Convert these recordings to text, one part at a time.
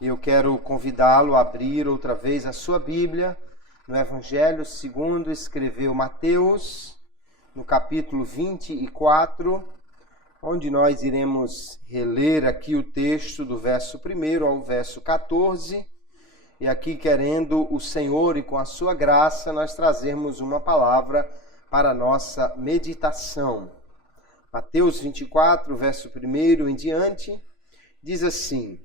Eu quero convidá-lo a abrir outra vez a sua Bíblia no Evangelho segundo escreveu Mateus, no capítulo 24, onde nós iremos reler aqui o texto do verso 1 ao verso 14, e aqui querendo o Senhor e com a sua graça nós trazermos uma palavra para a nossa meditação. Mateus 24, verso 1 em diante, diz assim: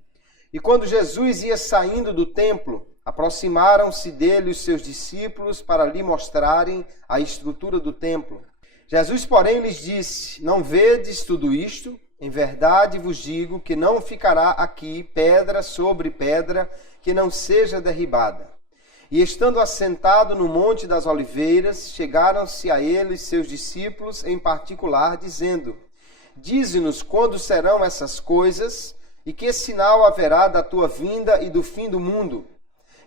E quando Jesus ia saindo do templo, aproximaram-se dele os seus discípulos para lhe mostrarem a estrutura do templo. Jesus, porém, lhes disse: Não vedes tudo isto? Em verdade vos digo que não ficará aqui pedra sobre pedra que não seja derribada. E estando assentado no Monte das Oliveiras, chegaram-se a ele seus discípulos em particular, dizendo: Dize-nos quando serão essas coisas, e que sinal haverá da tua vinda e do fim do mundo?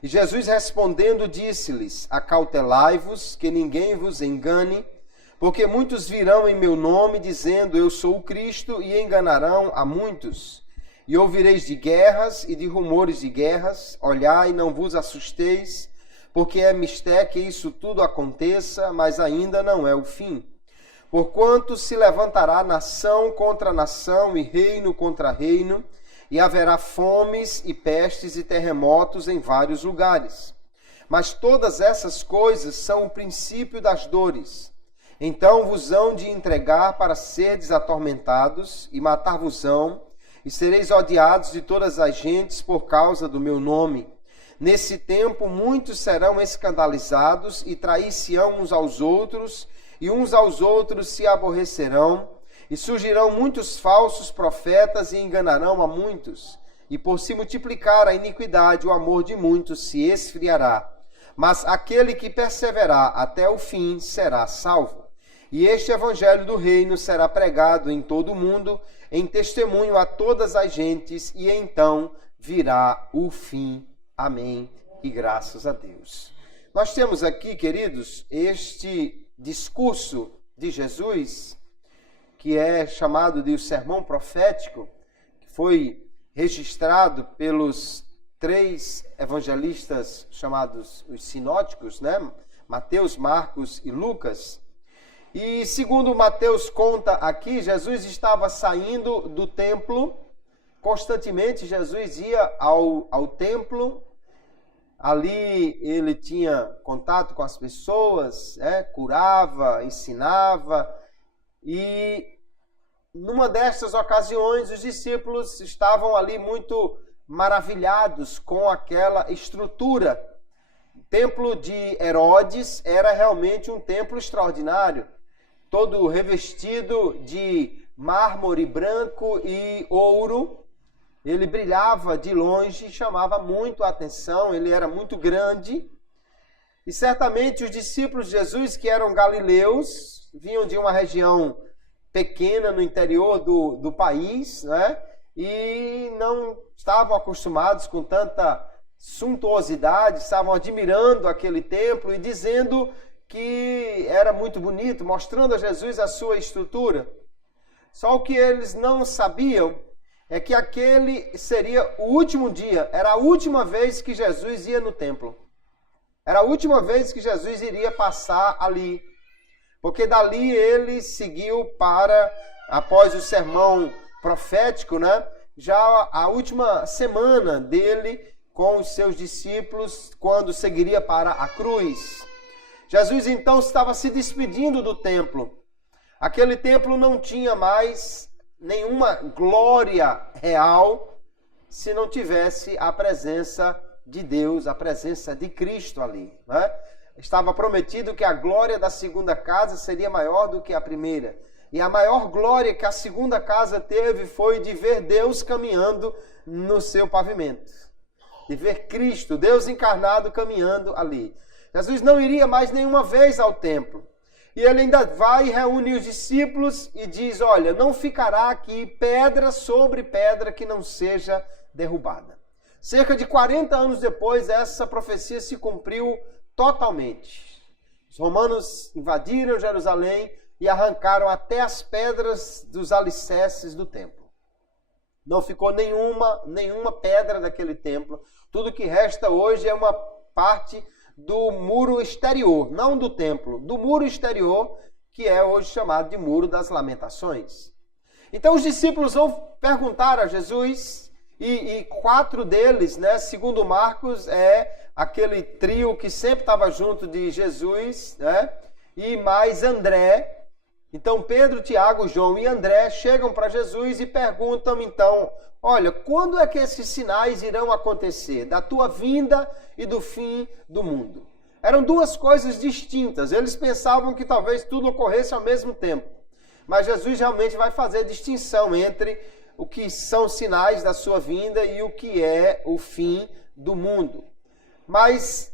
E Jesus respondendo disse-lhes: Acautelai-vos, que ninguém vos engane, porque muitos virão em meu nome, dizendo: Eu sou o Cristo, e enganarão a muitos. E ouvireis de guerras e de rumores de guerras. Olhai, não vos assusteis, porque é mistério que isso tudo aconteça, mas ainda não é o fim. Porquanto se levantará nação contra nação e reino contra reino, e haverá fomes e pestes e terremotos em vários lugares. Mas todas essas coisas são o princípio das dores. Então vos hão de entregar para serdes atormentados, e matar-vos-ão, e sereis odiados de todas as gentes por causa do meu nome. Nesse tempo muitos serão escandalizados, e trair-se-ão uns aos outros, e uns aos outros se aborrecerão, e surgirão muitos falsos profetas e enganarão a muitos. E por se multiplicar a iniquidade, o amor de muitos se esfriará. Mas aquele que perseverar até o fim será salvo. E este evangelho do reino será pregado em todo o mundo, em testemunho a todas as gentes, e então virá o fim. Amém. E graças a Deus. Nós temos aqui, queridos, este discurso de Jesus, que é chamado de o sermão profético, que foi registrado pelos 3 evangelistas chamados os sinóticos, né? Mateus, Marcos e Lucas. E segundo Mateus conta aqui, Jesus estava saindo do templo, constantemente Jesus ia ao templo, ali ele tinha contato com as pessoas, curava, ensinava. E numa destas ocasiões, os discípulos estavam ali muito maravilhados com aquela estrutura. O templo de Herodes era realmente um templo extraordinário, todo revestido de mármore branco e ouro. Ele brilhava de longe, chamava muito a atenção, ele era muito grande. E certamente os discípulos de Jesus, que eram galileus, vinham de uma região pequena no interior do país, né? E não estavam acostumados com tanta suntuosidade, estavam admirando aquele templo e dizendo que era muito bonito, mostrando a Jesus a sua estrutura. Só o que eles não sabiam é que aquele seria o último dia, era a última vez que Jesus ia no templo. Era a última vez que Jesus iria passar ali. Porque dali ele seguiu para, após o sermão profético, né? Já a última semana dele com os seus discípulos, quando seguiria para a cruz. Jesus então estava se despedindo do templo. Aquele templo não tinha mais nenhuma glória real se não tivesse a presença de Deus, a presença de Cristo ali, né? Estava prometido que a glória da segunda casa seria maior do que a primeira. E a maior glória que a segunda casa teve foi de ver Deus caminhando no seu pavimento. De ver Cristo, Deus encarnado, caminhando ali. Jesus não iria mais nenhuma vez ao templo. E ele ainda vai e reúne os discípulos e diz: olha, não ficará aqui pedra sobre pedra que não seja derrubada. cerca de 40 anos depois, essa profecia se cumpriu totalmente. Os romanos invadiram Jerusalém e arrancaram até as pedras dos alicerces do templo. Não ficou nenhuma pedra daquele templo. Tudo que resta hoje é uma parte do muro exterior, não do templo, do muro exterior, que é hoje chamado de Muro das Lamentações. Então os discípulos vão perguntar a Jesus, e 4 deles, né, segundo Marcos, é aquele trio que sempre estava junto de Jesus, né, e mais André. Então Pedro, Tiago, João e André chegam para Jesus e perguntam então, olha, quando é que esses sinais irão acontecer? Da tua vinda e do fim do mundo. Eram 2 coisas distintas. Eles pensavam que talvez tudo ocorresse ao mesmo tempo. Mas Jesus realmente vai fazer distinção entre o que são sinais da sua vinda e o que é o fim do mundo. Mas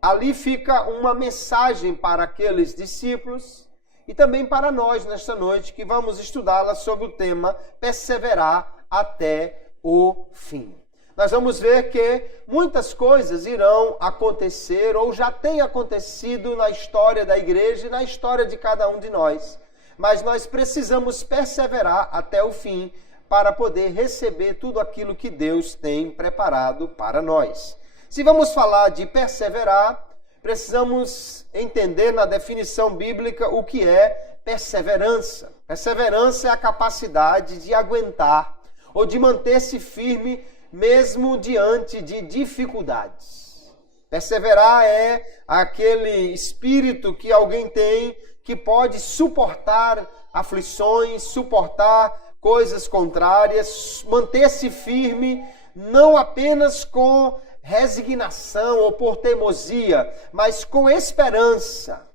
ali fica uma mensagem para aqueles discípulos e também para nós nesta noite, que vamos estudá-la sobre o tema perseverar até o fim. Nós vamos ver que muitas coisas irão acontecer ou já têm acontecido na história da igreja e na história de cada um de nós. Mas nós precisamos perseverar até o fim para poder receber tudo aquilo que Deus tem preparado para nós. Se vamos falar de perseverar, precisamos entender na definição bíblica o que é perseverança. Perseverança é a capacidade de aguentar ou de manter-se firme mesmo diante de dificuldades. Perseverar é aquele espírito que alguém tem que pode suportar aflições, suportar coisas contrárias, manter-se firme, não apenas com resignação ou por teimosia, mas com esperança.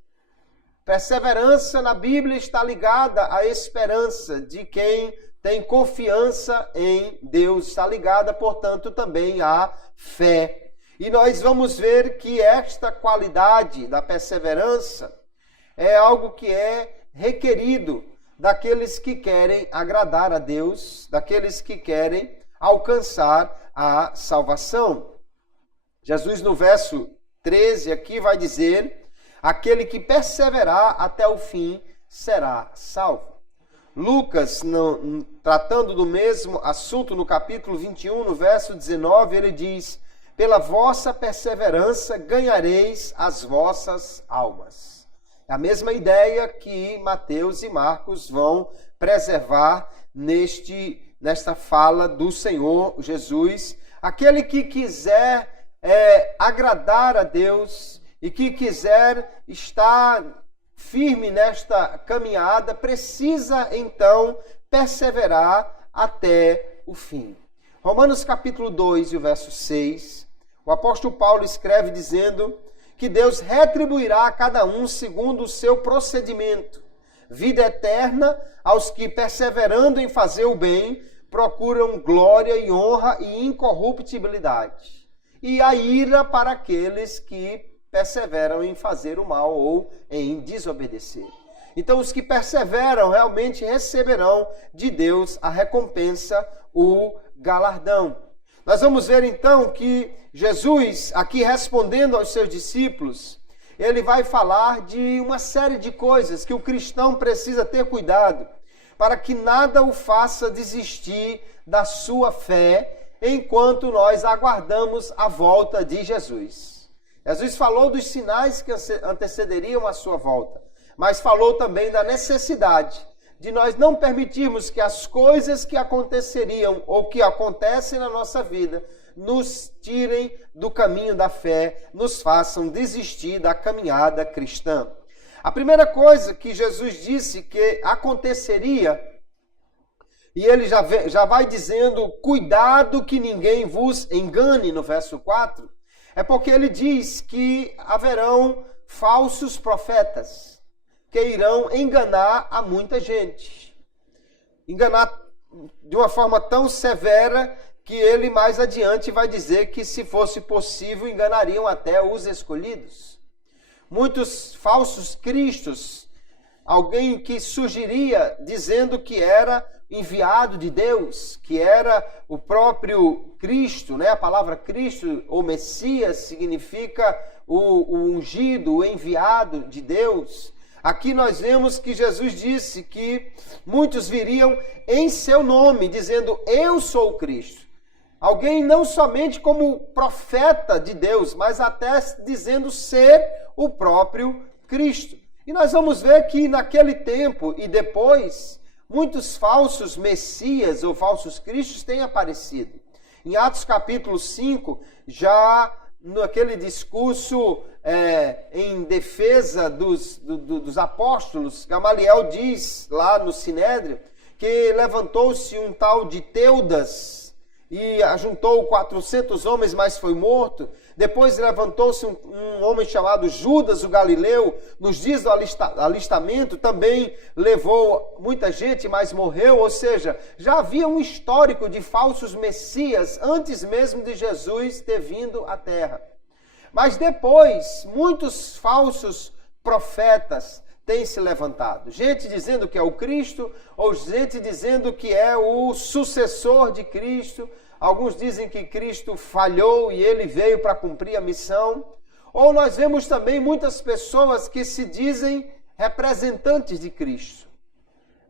Perseverança na Bíblia está ligada à esperança de quem tem confiança em Deus, está ligada, portanto, também à fé. E nós vamos ver que esta qualidade da perseverança é algo que é requerido daqueles que querem agradar a Deus, daqueles que querem alcançar a salvação. Jesus, no verso 13, aqui vai dizer, aquele que perseverar até o fim será salvo. Lucas, tratando do mesmo assunto, no capítulo 21, no verso 19, ele diz, pela vossa perseverança ganhareis as vossas almas. É a mesma ideia que Mateus e Marcos vão preservar nesta fala do Senhor Jesus. Aquele que quiser agradar a Deus e que quiser estar firme nesta caminhada, precisa então perseverar até o fim. Romanos capítulo 2 e o verso 6, o apóstolo Paulo escreve dizendo que Deus retribuirá a cada um segundo o seu procedimento, vida eterna aos que, perseverando em fazer o bem, procuram glória e honra e incorruptibilidade, e a ira para aqueles que perseveram em fazer o mal ou em desobedecer. Então, os que perseveram realmente receberão de Deus a recompensa, o galardão. Nós vamos ver então que Jesus, aqui respondendo aos seus discípulos, ele vai falar de uma série de coisas que o cristão precisa ter cuidado, para que nada o faça desistir da sua fé, enquanto nós aguardamos a volta de Jesus. Jesus falou dos sinais que antecederiam a sua volta, mas falou também da necessidade de nós não permitirmos que as coisas que aconteceriam ou que acontecem na nossa vida nos tirem do caminho da fé, nos façam desistir da caminhada cristã. A primeira coisa que Jesus disse que aconteceria, e ele já vai dizendo, cuidado que ninguém vos engane, no verso 4, é porque ele diz que haverão falsos profetas que irão enganar a muita gente. Enganar de uma forma tão severa que ele mais adiante vai dizer que, se fosse possível, enganariam até os escolhidos. Muitos falsos cristos alguém que surgiria dizendo que era enviado de Deus, que era o próprio Cristo, né? A palavra Cristo ou Messias significa o ungido, o enviado de Deus. Aqui nós vemos que Jesus disse que muitos viriam em seu nome, dizendo: eu sou o Cristo. Alguém não somente como profeta de Deus, mas até dizendo ser o próprio Cristo. E nós vamos ver que naquele tempo e depois, muitos falsos messias ou falsos cristos têm aparecido. Em Atos capítulo 5, já naquele discurso em defesa dos apóstolos, Gamaliel diz lá no Sinédrio que levantou-se um tal de Teudas e ajuntou 400 homens, mas foi morto. Depois levantou-se um homem chamado Judas, o Galileu, nos dias do alistamento, também levou muita gente, mas morreu. Ou seja, já havia um histórico de falsos messias antes mesmo de Jesus ter vindo à terra. Mas depois, muitos falsos profetas têm se levantado. Gente dizendo que é o Cristo, ou gente dizendo que é o sucessor de Cristo. Alguns dizem que Cristo falhou e ele veio para cumprir a missão. Ou nós vemos também muitas pessoas que se dizem representantes de Cristo,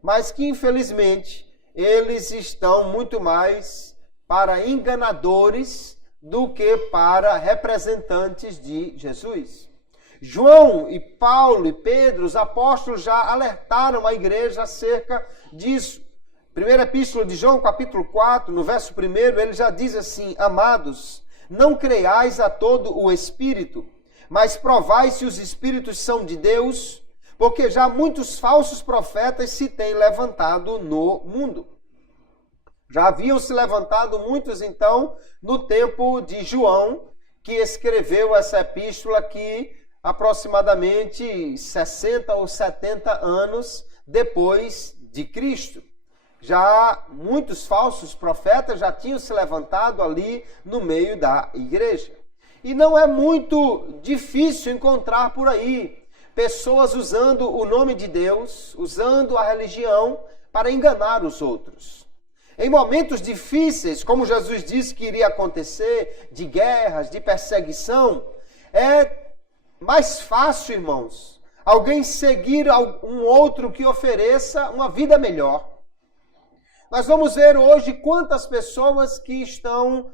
mas que infelizmente eles estão muito mais para enganadores do que para representantes de Jesus. João e Paulo e Pedro, os apóstolos, já alertaram a igreja acerca disso. Primeira epístola de João, capítulo 4, no verso 1, ele já diz assim: amados, não creiais a todo o Espírito, mas provai se os Espíritos são de Deus, porque já muitos falsos profetas se têm levantado no mundo. Já haviam se levantado muitos, então, no tempo de João, que escreveu essa epístola aqui, aproximadamente 60 ou 70 anos depois de Cristo. Já muitos falsos profetas já tinham se levantado ali no meio da igreja. E não é muito difícil encontrar por aí pessoas usando o nome de Deus, usando a religião para enganar os outros. Em momentos difíceis, como Jesus disse que iria acontecer, de guerras, de perseguição, é mais fácil, irmãos, alguém seguir um outro que ofereça uma vida melhor. Nós vamos ver hoje quantas pessoas que estão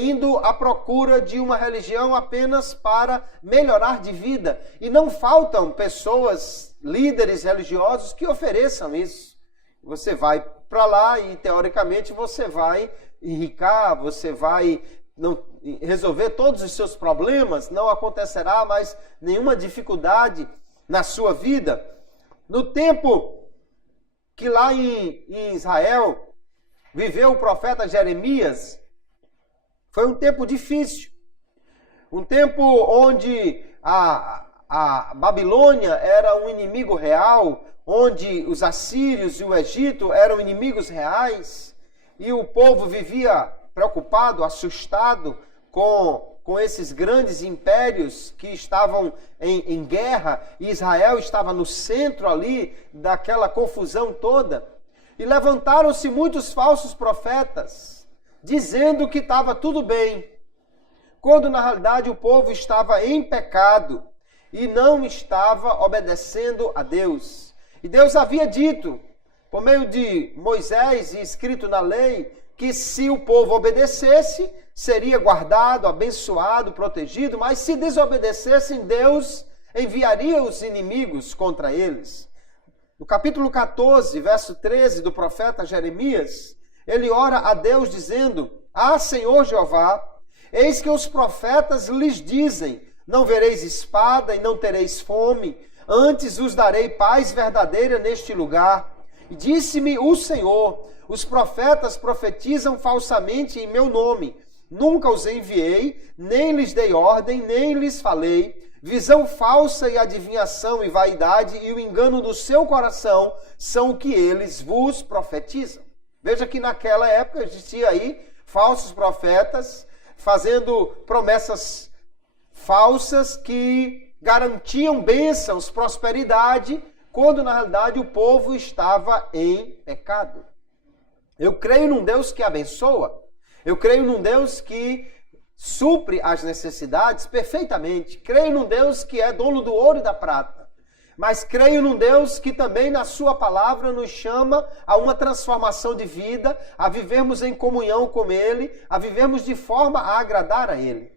indo à procura de uma religião apenas para melhorar de vida. E não faltam pessoas, líderes religiosos, que ofereçam isso. Você vai para lá e, teoricamente, você vai enricar, você vai resolver todos os seus problemas, não acontecerá mais nenhuma dificuldade na sua vida. No tempo que lá em Israel viveu o profeta Jeremias, foi um tempo difícil. Um tempo onde a Babilônia era um inimigo real, onde os assírios e o Egito eram inimigos reais, e o povo vivia preocupado, assustado com esses grandes impérios que estavam em guerra, e Israel estava no centro ali daquela confusão toda. E levantaram-se muitos falsos profetas, dizendo que estava tudo bem, quando na realidade o povo estava em pecado e não estava obedecendo a Deus. E Deus havia dito, por meio de Moisés e escrito na lei, que se o povo obedecesse, seria guardado, abençoado, protegido, mas se desobedecessem, Deus enviaria os inimigos contra eles. No capítulo 14, verso 13 do profeta Jeremias, ele ora a Deus dizendo: Ah, Senhor Jeová, eis que os profetas lhes dizem: não vereis espada e não tereis fome, antes os darei paz verdadeira neste lugar. E disse-me o Senhor: os profetas profetizam falsamente em meu nome. Nunca os enviei, nem lhes dei ordem, nem lhes falei. Visão falsa e adivinhação e vaidade e o engano do seu coração são o que eles vos profetizam. Veja que naquela época existia aí falsos profetas fazendo promessas falsas que garantiam bênçãos, prosperidade quando na realidade o povo estava em pecado. Eu creio num Deus que abençoa, eu creio num Deus que supre as necessidades perfeitamente, creio num Deus que é dono do ouro e da prata, mas creio num Deus que também na sua palavra nos chama a uma transformação de vida, a vivermos em comunhão com Ele, a vivermos de forma a agradar a Ele.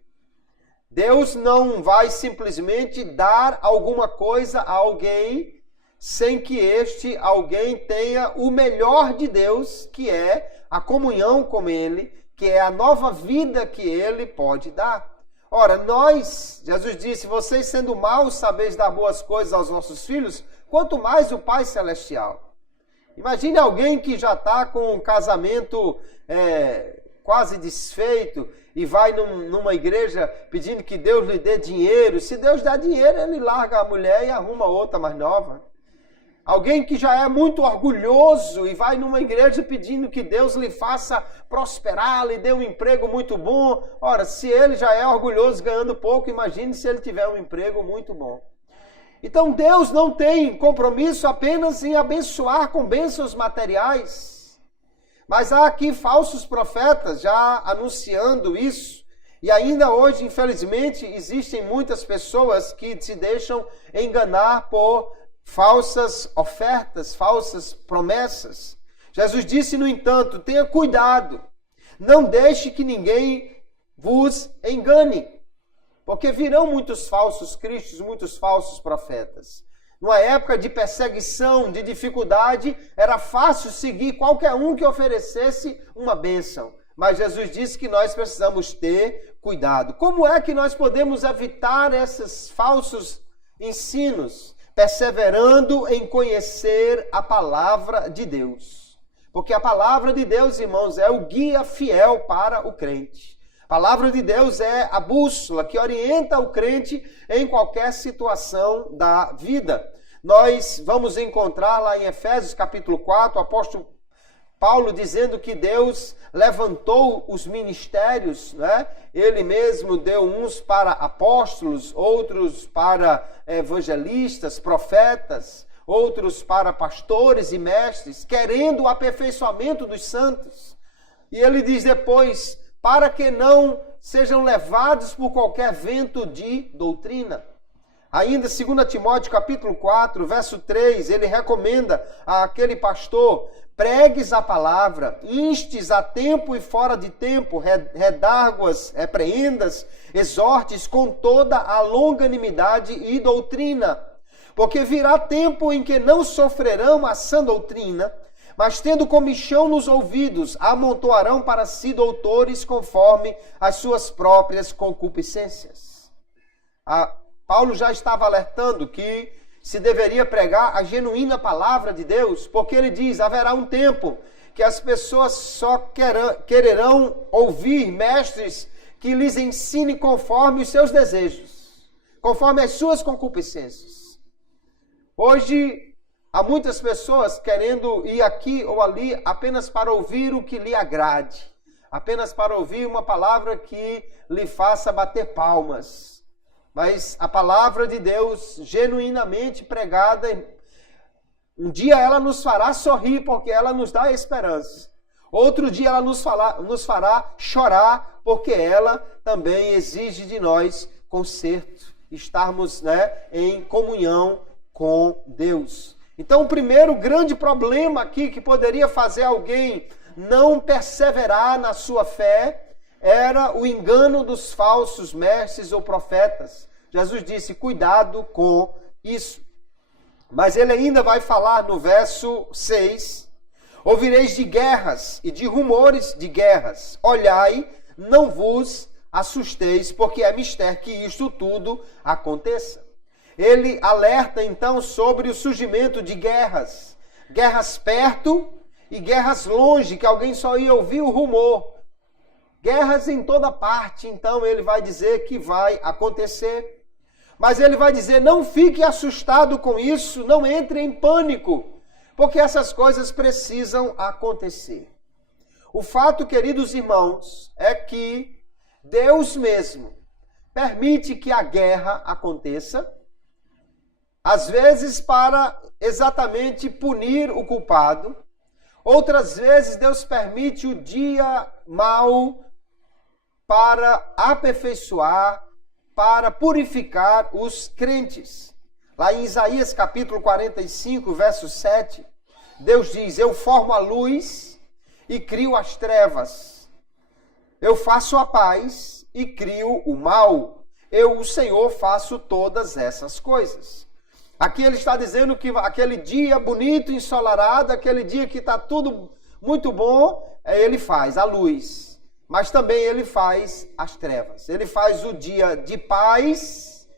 Deus não vai simplesmente dar alguma coisa a alguém sem que este alguém tenha o melhor de Deus, que é a comunhão com Ele, que é a nova vida que Ele pode dar. Ora, Jesus disse, vocês sendo maus sabeis dar boas coisas aos vossos filhos, quanto mais o Pai Celestial. Imagine alguém que já está com um casamento quase desfeito e vai numa igreja pedindo que Deus lhe dê dinheiro. Se Deus dá dinheiro, ele larga a mulher e arruma outra mais nova. Alguém que já é muito orgulhoso e vai numa igreja pedindo que Deus lhe faça prosperar, lhe dê um emprego muito bom. Ora, se ele já é orgulhoso ganhando pouco, imagine se ele tiver um emprego muito bom. Então Deus não tem compromisso apenas em abençoar com bênçãos materiais. Mas há aqui falsos profetas já anunciando isso. E ainda hoje, infelizmente, existem muitas pessoas que se deixam enganar por falsas ofertas, falsas promessas. Jesus disse, no entanto, tenha cuidado, não deixe que ninguém vos engane, porque virão muitos falsos cristos, muitos falsos profetas. Numa época de perseguição, de dificuldade, era fácil seguir qualquer um que oferecesse uma bênção. Mas Jesus disse que nós precisamos ter cuidado. Como é que nós podemos evitar esses falsos ensinos? Perseverando em conhecer a palavra de Deus. Porque a palavra de Deus, irmãos, é o guia fiel para o crente. A palavra de Deus é a bússola que orienta o crente em qualquer situação da vida. Nós vamos encontrar lá em Efésios capítulo 4, o apóstolo Paulo dizendo que Deus levantou os ministérios, né? Ele mesmo deu uns para apóstolos, outros para evangelistas, profetas, outros para pastores e mestres, querendo o aperfeiçoamento dos santos. E ele diz depois, para que não sejam levados por qualquer vento de doutrina. Ainda 2 Timóteo capítulo 4, verso 3, ele recomenda àquele pastor, pregues a palavra, instes a tempo e fora de tempo, redarguas, repreendas, exortes com toda a longanimidade e doutrina. Porque virá tempo em que não sofrerão a sã doutrina, mas tendo comichão nos ouvidos, amontoarão para si doutores conforme as suas próprias concupiscências. Paulo já estava alertando que se deveria pregar a genuína palavra de Deus, porque ele diz, haverá um tempo que as pessoas só quererão ouvir mestres que lhes ensinem conforme os seus desejos, conforme as suas concupiscências. Hoje, há muitas pessoas querendo ir aqui ou ali apenas para ouvir o que lhe agrade, apenas para ouvir uma palavra que lhe faça bater palmas. Mas a palavra de Deus, genuinamente pregada, um dia ela nos fará sorrir, porque ela nos dá esperança. Outro dia ela nos fará chorar, porque ela também exige de nós conserto, estarmos, em comunhão com Deus. Então, o primeiro grande problema aqui que poderia fazer alguém não perseverar na sua fé era o engano dos falsos mestres ou profetas. Jesus disse, cuidado com isso. Mas ele ainda vai falar no verso 6, ouvireis de guerras e de rumores de guerras. Olhai, não vos assusteis, porque é mister que isto tudo aconteça. Ele alerta então sobre o surgimento de guerras. Guerras perto e guerras longe, que alguém só ia ouvir o rumor. Guerras em toda parte, então ele vai dizer que vai acontecer. Mas ele vai dizer, não fique assustado com isso, não entre em pânico, porque essas coisas precisam acontecer. O fato, queridos irmãos, é que Deus mesmo permite que a guerra aconteça, Às vezes para exatamente punir o culpado. Outras vezes Deus permite o dia mau para aperfeiçoar, para purificar os crentes. Lá em Isaías capítulo 45, verso 7, Deus diz: eu formo a luz e crio as trevas. Eu faço a paz e crio o mal. Eu, o Senhor, faço todas essas coisas. Aqui ele está dizendo que aquele dia bonito, ensolarado, aquele dia que está tudo muito bom, ele faz a luz. Mas também ele faz as trevas. Ele faz o dia de paz.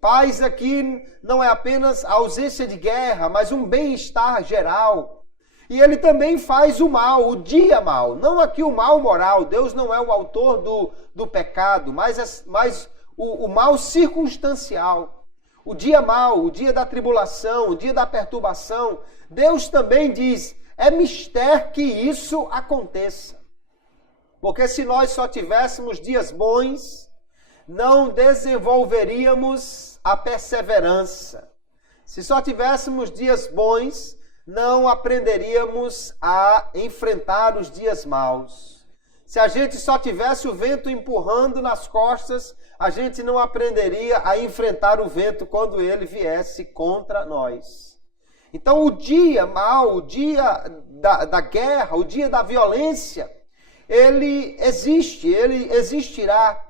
Paz aqui não é apenas a ausência de guerra, mas um bem-estar geral. E ele também faz o mal, o dia mal. Não aqui o mal moral. Deus não é o autor do pecado, mas o mal circunstancial. O dia mau, o dia da tribulação, o dia da perturbação. Deus também diz, é mister que isso aconteça. Porque se nós só tivéssemos dias bons, não desenvolveríamos a perseverança. Se só tivéssemos dias bons, não aprenderíamos a enfrentar os dias maus. Se a gente só tivesse o vento empurrando nas costas, a gente não aprenderia a enfrentar o vento quando ele viesse contra nós. Então o dia mau, o dia da guerra, o dia da violência, ele existe, ele existirá.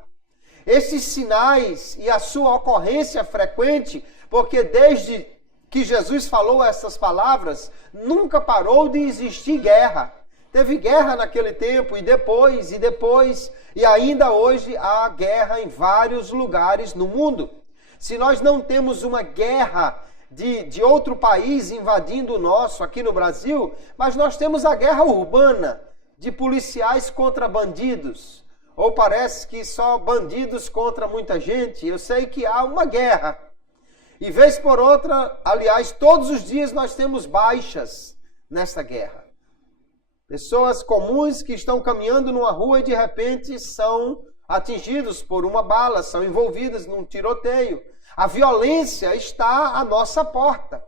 Esses sinais e a sua ocorrência frequente, porque desde que Jesus falou essas palavras, nunca parou de existir guerra. Teve guerra naquele tempo, e depois, e ainda hoje há guerra em vários lugares no mundo. Se nós não temos uma guerra de outro país invadindo o nosso aqui no Brasil, mas nós temos a guerra urbana, de policiais contra bandidos, ou parece que só bandidos contra muita gente. Eu sei que há uma guerra. E vez por outra, aliás, todos os dias nós temos baixas nessa guerra. Pessoas comuns que estão caminhando numa rua e de repente são atingidos por uma bala, são envolvidos num tiroteio. A violência está à nossa porta.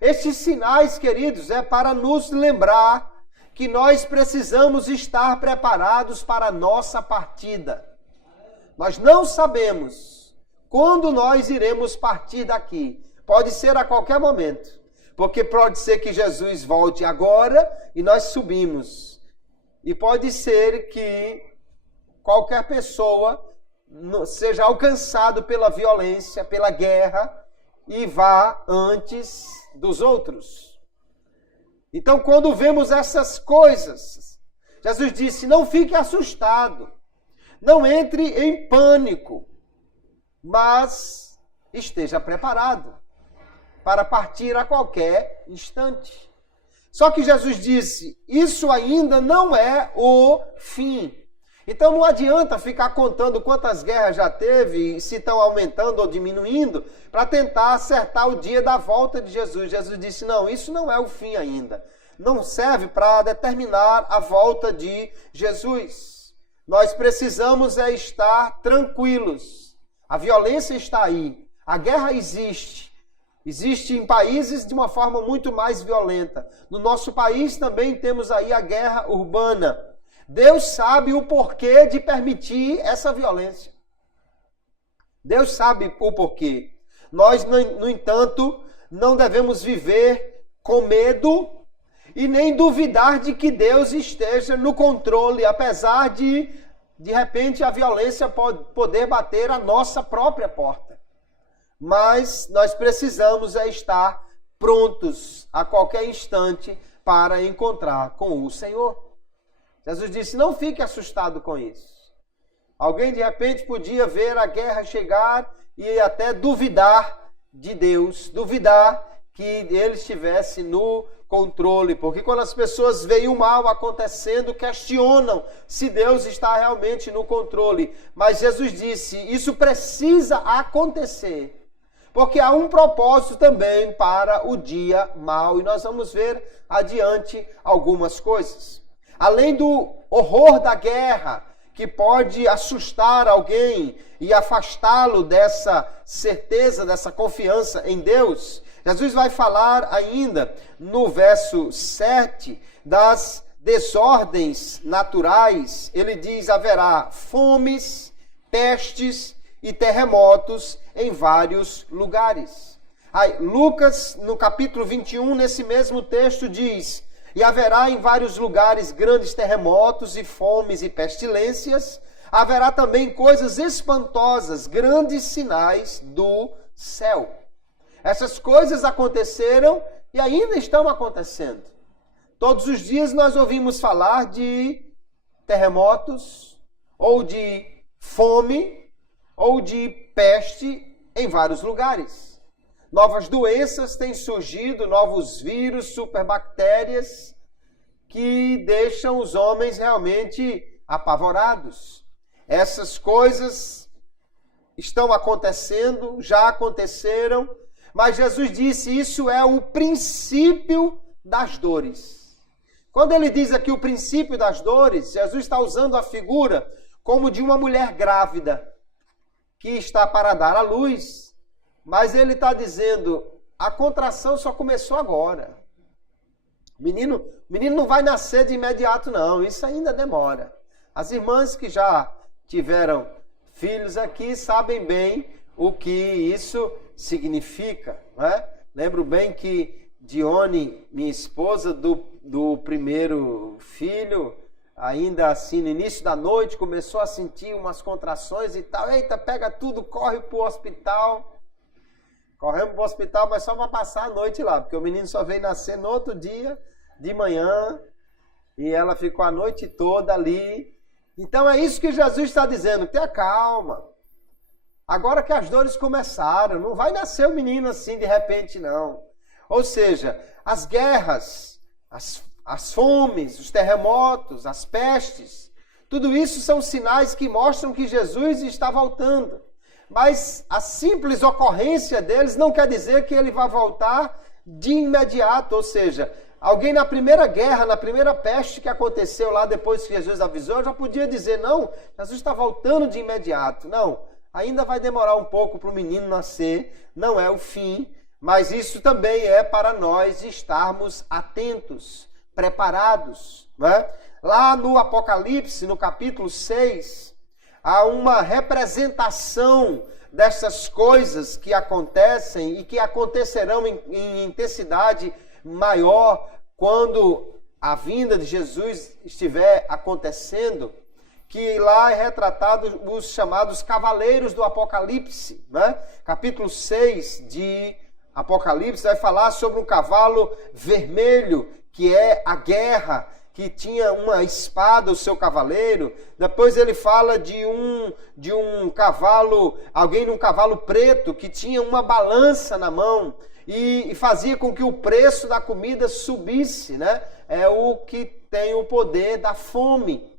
Estes sinais, queridos, é para nos lembrar que nós precisamos estar preparados para a nossa partida. Nós não sabemos quando nós iremos partir daqui. Pode ser a qualquer momento. Porque pode ser que Jesus volte agora e nós subimos. E pode ser que qualquer pessoa seja alcançado pela violência, pela guerra e vá antes dos outros. Então, quando vemos essas coisas, Jesus disse, não fique assustado, não entre em pânico, mas esteja preparado para partir a qualquer instante. Só que Jesus disse, isso ainda não é o fim. Então não adianta ficar contando quantas guerras já teve, se estão aumentando ou diminuindo, para tentar acertar o dia da volta de Jesus. Jesus disse, não, isso não é o fim ainda. Não serve para determinar a volta de Jesus. Nós precisamos estar tranquilos. A violência está aí. A guerra existe. Existe em países de uma forma muito mais violenta. No nosso país também temos aí a guerra urbana. Deus sabe o porquê de permitir essa violência. Deus sabe o porquê. Nós, no entanto, não devemos viver com medo e nem duvidar de que Deus esteja no controle, apesar de repente, a violência pode poder bater a nossa própria porta. Mas nós precisamos estar prontos a qualquer instante para encontrar com o Senhor. Jesus disse, não fique assustado com isso. Alguém de repente podia ver a guerra chegar e até duvidar de Deus, duvidar que ele estivesse no controle, porque quando as pessoas veem o mal acontecendo, questionam se Deus está realmente no controle. Mas Jesus disse, isso precisa acontecer, porque há um propósito também para o dia mau, e nós vamos ver adiante algumas coisas. Além do horror da guerra, que pode assustar alguém e afastá-lo dessa certeza, dessa confiança em Deus. Jesus vai falar ainda no verso 7 das desordens naturais. Ele diz: haverá fomes, pestes e terremotos em vários lugares. Aí, Lucas, no capítulo 21, nesse mesmo texto, diz: e haverá em vários lugares grandes terremotos e fomes e pestilências. Haverá também coisas espantosas, grandes sinais do céu. Essas coisas aconteceram e ainda estão acontecendo. Todos os dias nós ouvimos falar de terremotos, ou de fome, ou de peste em vários lugares. Novas doenças têm surgido, novos vírus, superbactérias, que deixam os homens realmente apavorados. Essas coisas estão acontecendo, já aconteceram, mas Jesus disse: isso é o princípio das dores. Quando ele diz aqui o princípio das dores, Jesus está usando a figura como de uma mulher grávida que está para dar à luz, mas ele está dizendo: a contração só começou agora. O menino não vai nascer de imediato, não. Isso ainda demora. As irmãs que já tiveram filhos aqui sabem bem o que isso significa, né? Lembro bem que Dione, minha esposa, do primeiro filho, ainda assim no início da noite, começou a sentir umas contrações e tal. Eita, pega tudo, corre para o hospital. Corremos para o hospital, mas só para passar a noite lá, porque o menino só veio nascer no outro dia, de manhã, e ela ficou a noite toda ali. Então é isso que Jesus está dizendo: tenha calma. Agora que as dores começaram, não vai nascer o menino assim de repente, não. Ou seja, as guerras, as fomes, os terremotos, as pestes, tudo isso são sinais que mostram que Jesus está voltando. Mas a simples ocorrência deles não quer dizer que ele vai voltar de imediato. Ou seja, alguém na primeira guerra, na primeira peste que aconteceu lá depois que Jesus avisou, já podia dizer: não, Jesus está voltando de imediato. Não, ainda vai demorar um pouco para o menino nascer, não é o fim, mas isso também é para nós estarmos atentos, preparados, né? Lá no Apocalipse, no capítulo 6, há uma representação dessas coisas que acontecem e que acontecerão em intensidade maior quando a vinda de Jesus estiver acontecendo, que lá é retratado os chamados cavaleiros do Apocalipse, né? Capítulo 6 de Apocalipse vai falar sobre um cavalo vermelho, que é a guerra, que tinha uma espada, o seu cavaleiro. Depois ele fala de um cavalo, alguém num cavalo preto, que tinha uma balança na mão e fazia com que o preço da comida subisse, né? É o que tem o poder da fome.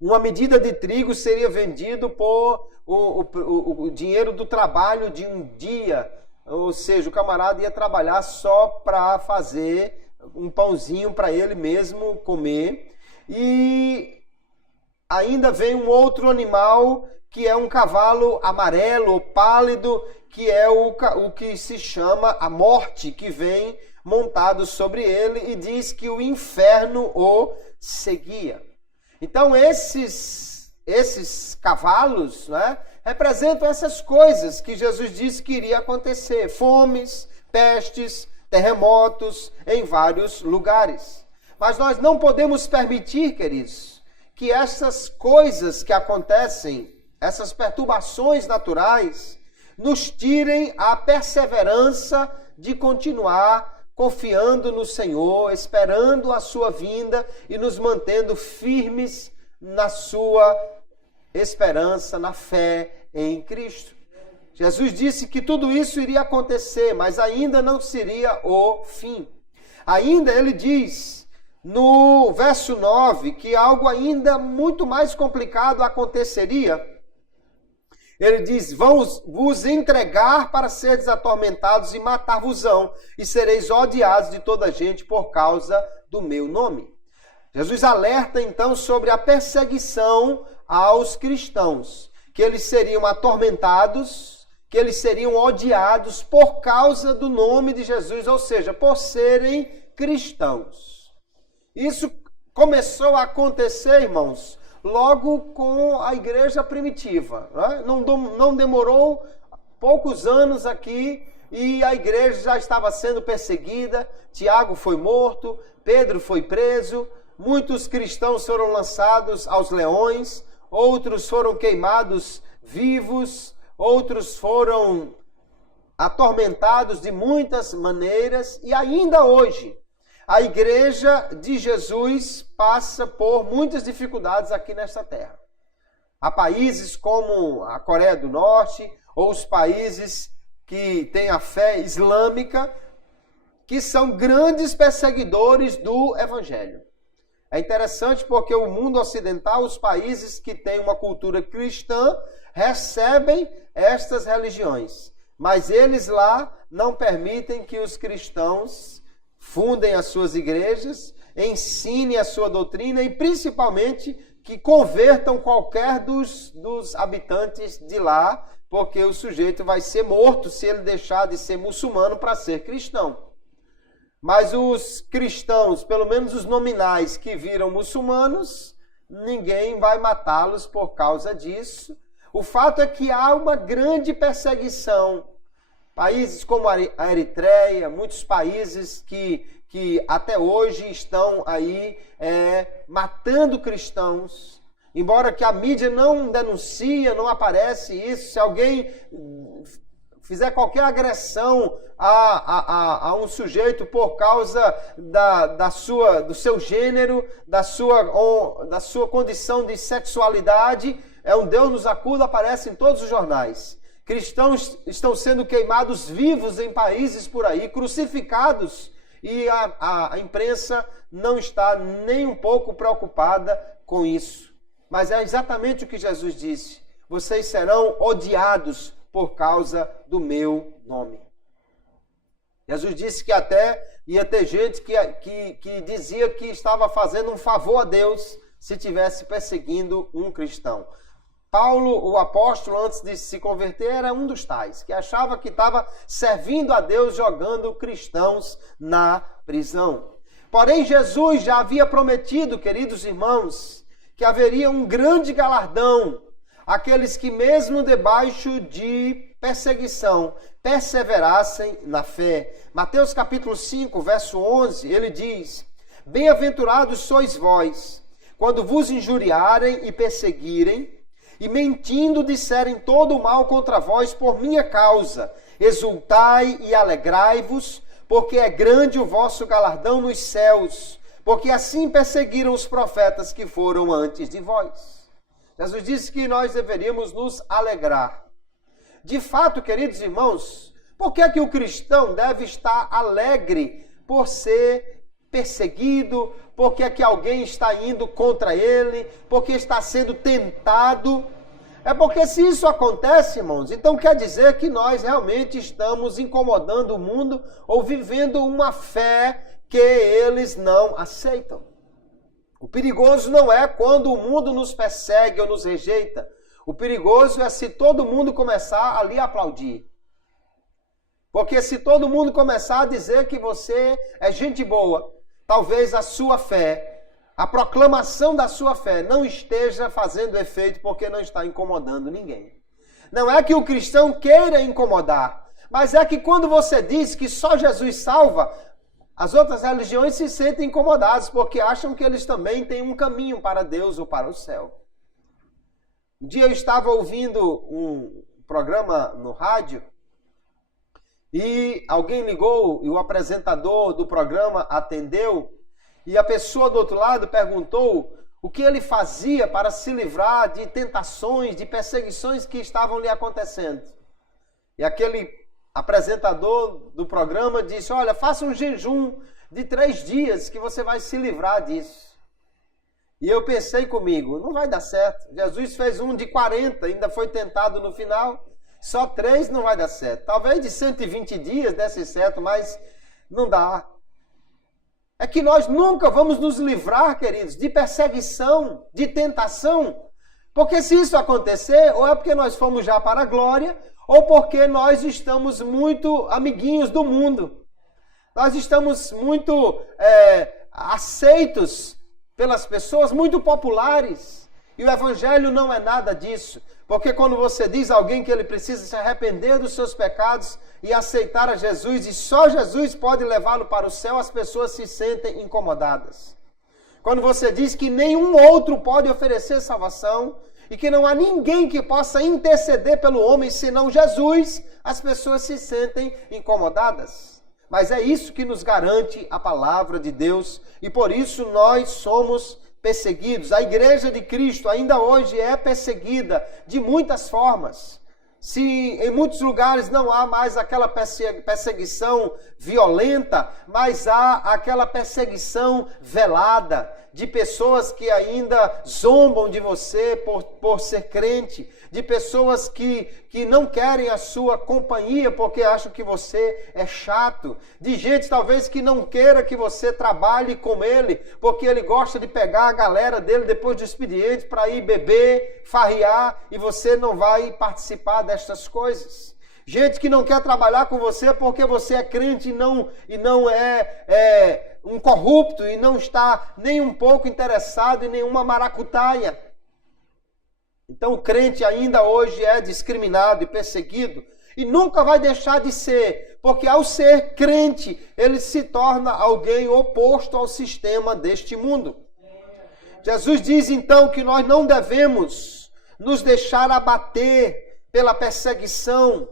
Uma medida de trigo seria vendido por o dinheiro do trabalho de um dia. Ou seja, o camarada ia trabalhar só para fazer um pãozinho para ele mesmo comer. E ainda vem um outro animal, que é um cavalo amarelo ou pálido, que é o que se chama a morte, que vem montado sobre ele e diz que o inferno o seguia. Então esses cavalos, né, representam essas coisas que Jesus disse que iria acontecer: fomes, pestes, terremotos em vários lugares. Mas nós não podemos permitir, queridos, que essas coisas que acontecem, essas perturbações naturais, nos tirem a perseverança de continuar confiando no Senhor, esperando a sua vinda e nos mantendo firmes na sua esperança, na fé em Cristo. Jesus disse que tudo isso iria acontecer, mas ainda não seria o fim. Ainda ele diz no verso 9 que algo ainda muito mais complicado aconteceria. Ele diz: vão vos entregar para seres atormentados e matar-vos-ão, e sereis odiados de toda a gente por causa do meu nome. Jesus alerta então sobre a perseguição aos cristãos, que eles seriam atormentados, que eles seriam odiados por causa do nome de Jesus, ou seja, por serem cristãos. Isso começou a acontecer, irmãos, logo com a igreja primitiva, né? Não demorou poucos anos aqui e a igreja já estava sendo perseguida. Tiago foi morto, Pedro foi preso, muitos cristãos foram lançados aos leões, outros foram queimados vivos, outros foram atormentados de muitas maneiras, e ainda hoje a igreja de Jesus passa por muitas dificuldades aqui nesta terra. Há países como a Coreia do Norte, ou os países que têm a fé islâmica, que são grandes perseguidores do evangelho. É interessante porque o mundo ocidental, os países que têm uma cultura cristã, recebem estas religiões. Mas eles lá não permitem que os cristãos fundem as suas igrejas, ensinem a sua doutrina e principalmente que convertam qualquer dos habitantes de lá, porque o sujeito vai ser morto se ele deixar de ser muçulmano para ser cristão. Mas os cristãos, pelo menos os nominais que viram muçulmanos, ninguém vai matá-los por causa disso. O fato é que há uma grande perseguição. Países como a Eritreia, muitos países que até hoje estão aí matando cristãos. Embora que a mídia não denuncia, não aparece isso. Se alguém fizer qualquer agressão a um sujeito por causa do seu gênero, da sua condição de sexualidade, um Deus nos acuda, aparece em todos os jornais. Cristãos estão sendo queimados vivos em países por aí, crucificados, e a imprensa não está nem um pouco preocupada com isso. Mas é exatamente o que Jesus disse: vocês serão odiados por causa do meu nome. Jesus disse que até ia ter gente que dizia que estava fazendo um favor a Deus se estivesse perseguindo um cristão. Paulo, o apóstolo, antes de se converter, era um dos tais, que achava que estava servindo a Deus jogando cristãos na prisão. Porém, Jesus já havia prometido, queridos irmãos, que haveria um grande galardão àqueles que, mesmo debaixo de perseguição, perseverassem na fé. Mateus capítulo 5, verso 11, ele diz: bem-aventurados sois vós, quando vos injuriarem e perseguirem, e mentindo disserem todo o mal contra vós por minha causa. Exultai e alegrai-vos, porque é grande o vosso galardão nos céus, porque assim perseguiram os profetas que foram antes de vós. Jesus disse que nós deveríamos nos alegrar. De fato, queridos irmãos, por que é que o cristão deve estar alegre por ser perseguido? Por que é que alguém está indo contra ele? Porque está sendo tentado? É porque se isso acontece, irmãos, então quer dizer que nós realmente estamos incomodando o mundo ou vivendo uma fé que eles não aceitam. O perigoso não é quando o mundo nos persegue ou nos rejeita. O perigoso é se todo mundo começar a lhe aplaudir. Porque se todo mundo começar a dizer que você é gente boa, talvez a sua fé, a proclamação da sua fé não esteja fazendo efeito porque não está incomodando ninguém. Não é que o cristão queira incomodar, mas é que quando você diz que só Jesus salva, as outras religiões se sentem incomodadas porque acham que eles também têm um caminho para Deus ou para o céu. Um dia eu estava ouvindo um programa no rádio e alguém ligou e o apresentador do programa atendeu e a pessoa do outro lado perguntou o que ele fazia para se livrar de tentações, de perseguições que estavam lhe acontecendo. E aquele apresentador do programa disse: olha, faça um jejum de 3 dias que você vai se livrar disso. E eu pensei comigo, não vai dar certo. Jesus fez um de 40, ainda foi tentado no final. Só 3 não vai dar certo. Talvez de 120 dias desse certo, mas não dá. é que nós nunca vamos nos livrar, queridos, de perseguição, de tentação. Porque se isso acontecer, ou é porque nós fomos já para a glória, ou porque nós estamos muito amiguinhos do mundo. Nós estamos muito aceitos pelas pessoas, muito populares. E o evangelho não é nada disso. Porque quando você diz a alguém que ele precisa se arrepender dos seus pecados e aceitar a Jesus, e só Jesus pode levá-lo para o céu, as pessoas se sentem incomodadas. Quando você diz que nenhum outro pode oferecer salvação e que não há ninguém que possa interceder pelo homem senão Jesus, as pessoas se sentem incomodadas. Mas é isso que nos garante a palavra de Deus e por isso nós somos perseguidos. A igreja de Cristo ainda hoje é perseguida de muitas formas. Se em muitos lugares não há mais aquela perseguição violenta, mas há aquela perseguição velada de pessoas que ainda zombam de você por ser crente, de pessoas que não querem a sua companhia porque acham que você é chato, de gente talvez que não queira que você trabalhe com ele, porque ele gosta de pegar a galera dele depois do expediente para ir beber, farrear, e você não vai participar destas coisas. Gente que não quer trabalhar com você porque você é crente e não é um corrupto e não está nem um pouco interessado em nenhuma maracutaia. Então o crente ainda hoje é discriminado e perseguido e nunca vai deixar de ser, porque ao ser crente ele se torna alguém oposto ao sistema deste mundo. Jesus diz então que nós não devemos nos deixar abater pela perseguição.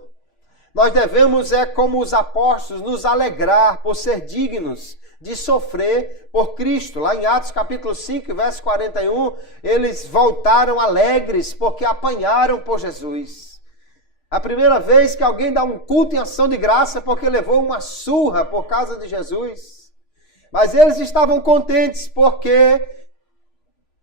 Nós devemos, como os apóstolos, nos alegrar por ser dignos de sofrer por Cristo. Lá em Atos capítulo 5, verso 41, eles voltaram alegres porque apanharam por Jesus. A primeira vez que alguém dá um culto em ação de graça porque levou uma surra por causa de Jesus. Mas eles estavam contentes porque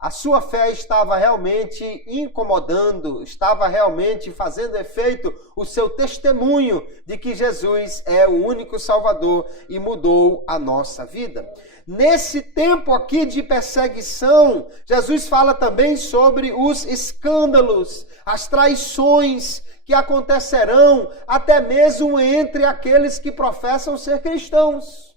a sua fé estava realmente incomodando, estava realmente fazendo efeito o seu testemunho de que Jesus é o único Salvador e mudou a nossa vida. Nesse tempo aqui de perseguição, Jesus fala também sobre os escândalos, as traições que acontecerão até mesmo entre aqueles que professam ser cristãos.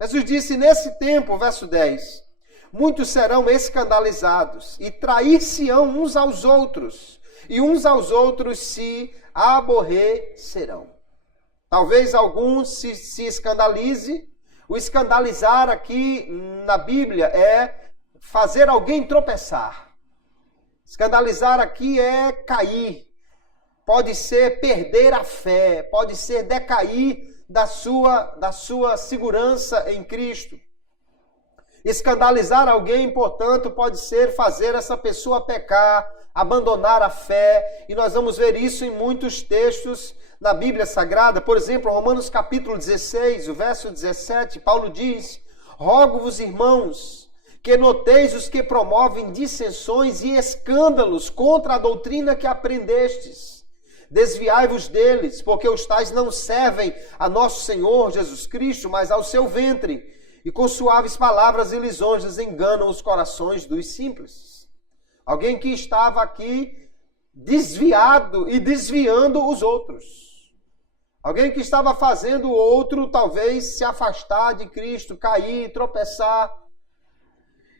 Jesus disse nesse tempo, verso 10... muitos serão escandalizados e trair-se-ão uns aos outros, e uns aos outros se aborrecerão. Talvez alguns se escandalize. O escandalizar aqui na Bíblia é fazer alguém tropeçar. Escandalizar aqui é cair. Pode ser perder a fé, pode ser decair da sua segurança em Cristo. Escandalizar alguém, portanto, pode ser fazer essa pessoa pecar, abandonar a fé, e nós vamos ver isso em muitos textos na Bíblia Sagrada. Por exemplo, Romanos capítulo 16, o verso 17, Paulo diz: rogo-vos, irmãos, que noteis os que promovem dissensões e escândalos contra a doutrina que aprendestes. Desviai-vos deles, porque os tais não servem a nosso Senhor Jesus Cristo, mas ao seu ventre, e com suaves palavras e lisonjas enganam os corações dos simples. Alguém que estava aqui desviado e desviando os outros. Alguém que estava fazendo o outro talvez se afastar de Cristo, cair, tropeçar.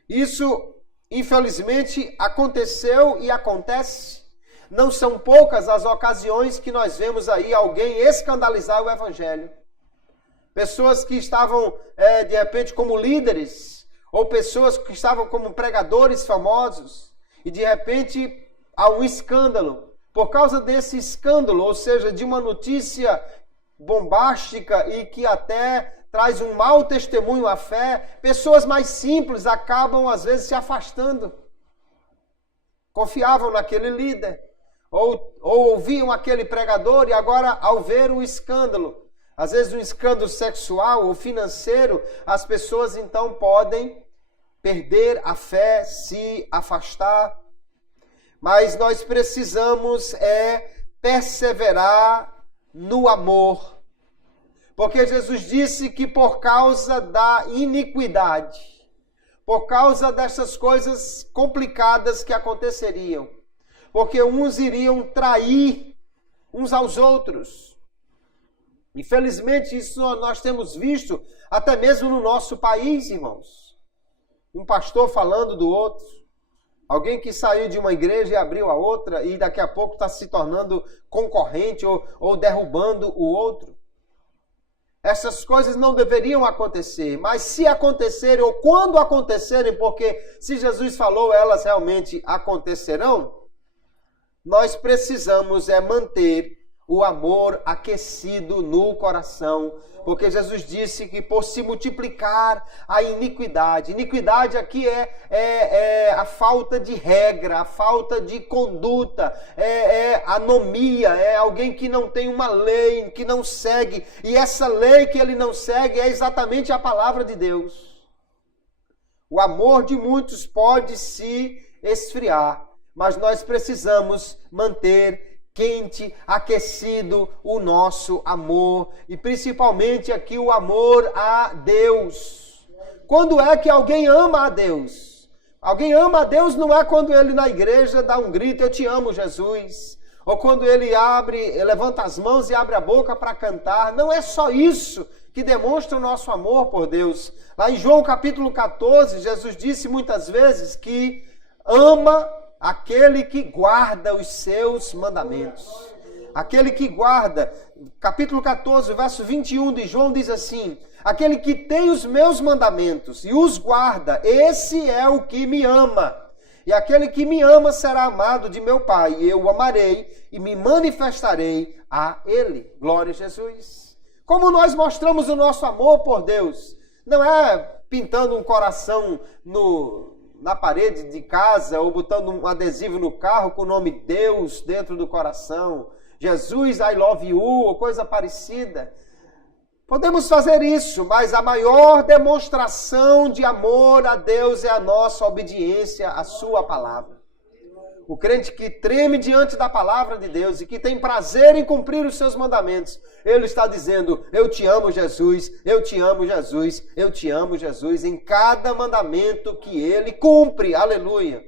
Isso, infelizmente, aconteceu e acontece. Não são poucas as ocasiões que nós vemos aí alguém escandalizar o Evangelho. Pessoas que estavam, de repente, como líderes, ou pessoas que estavam como pregadores famosos, e de repente há um escândalo. Por causa desse escândalo, ou seja, de uma notícia bombástica e que até traz um mau testemunho à fé, pessoas mais simples acabam, às vezes, se afastando. Confiavam naquele líder, ou ouviam aquele pregador, e agora, ao ver o escândalo, às vezes um escândalo sexual ou financeiro, as pessoas então podem perder a fé, se afastar. Mas nós precisamos perseverar no amor. Porque Jesus disse que por causa da iniquidade, por causa dessas coisas complicadas que aconteceriam, porque uns iriam trair uns aos outros. Infelizmente, isso nós temos visto até mesmo no nosso país, irmãos. Um pastor falando do outro. Alguém que saiu de uma igreja e abriu a outra e daqui a pouco está se tornando concorrente ou derrubando o outro. Essas coisas não deveriam acontecer, mas se acontecerem ou quando acontecerem, porque se Jesus falou, elas realmente acontecerão, nós precisamos manter o amor aquecido no coração, porque Jesus disse que por se multiplicar a iniquidade, iniquidade aqui é a falta de regra, a falta de conduta, é anomia, é alguém que não tem uma lei, que não segue, e essa lei que ele não segue é exatamente a palavra de Deus. O amor de muitos pode se esfriar, mas nós precisamos manter quente, aquecido o nosso amor, e principalmente aqui o amor a Deus. Quando é que alguém ama a Deus? Alguém ama a Deus não é quando ele na igreja dá um grito, eu te amo, Jesus. Ou quando ele levanta as mãos e abre a boca para cantar. Não é só isso que demonstra o nosso amor por Deus. Lá em João capítulo 14, Jesus disse muitas vezes que ama aquele que guarda os seus mandamentos. Aquele que guarda, capítulo 14, verso 21 de João diz assim: aquele que tem os meus mandamentos e os guarda, esse é o que me ama. E aquele que me ama será amado de meu Pai, e eu o amarei e me manifestarei a ele. Glória a Jesus. Como nós mostramos o nosso amor por Deus? Não é pintando um coração na parede de casa ou botando um adesivo no carro com o nome Deus dentro do coração, Jesus, I love you, ou coisa parecida. Podemos fazer isso, mas a maior demonstração de amor a Deus é a nossa obediência à sua palavra. O crente que treme diante da palavra de Deus e que tem prazer em cumprir os seus mandamentos, ele está dizendo, eu te amo, Jesus, eu te amo, Jesus, eu te amo, Jesus, em cada mandamento que ele cumpre, aleluia.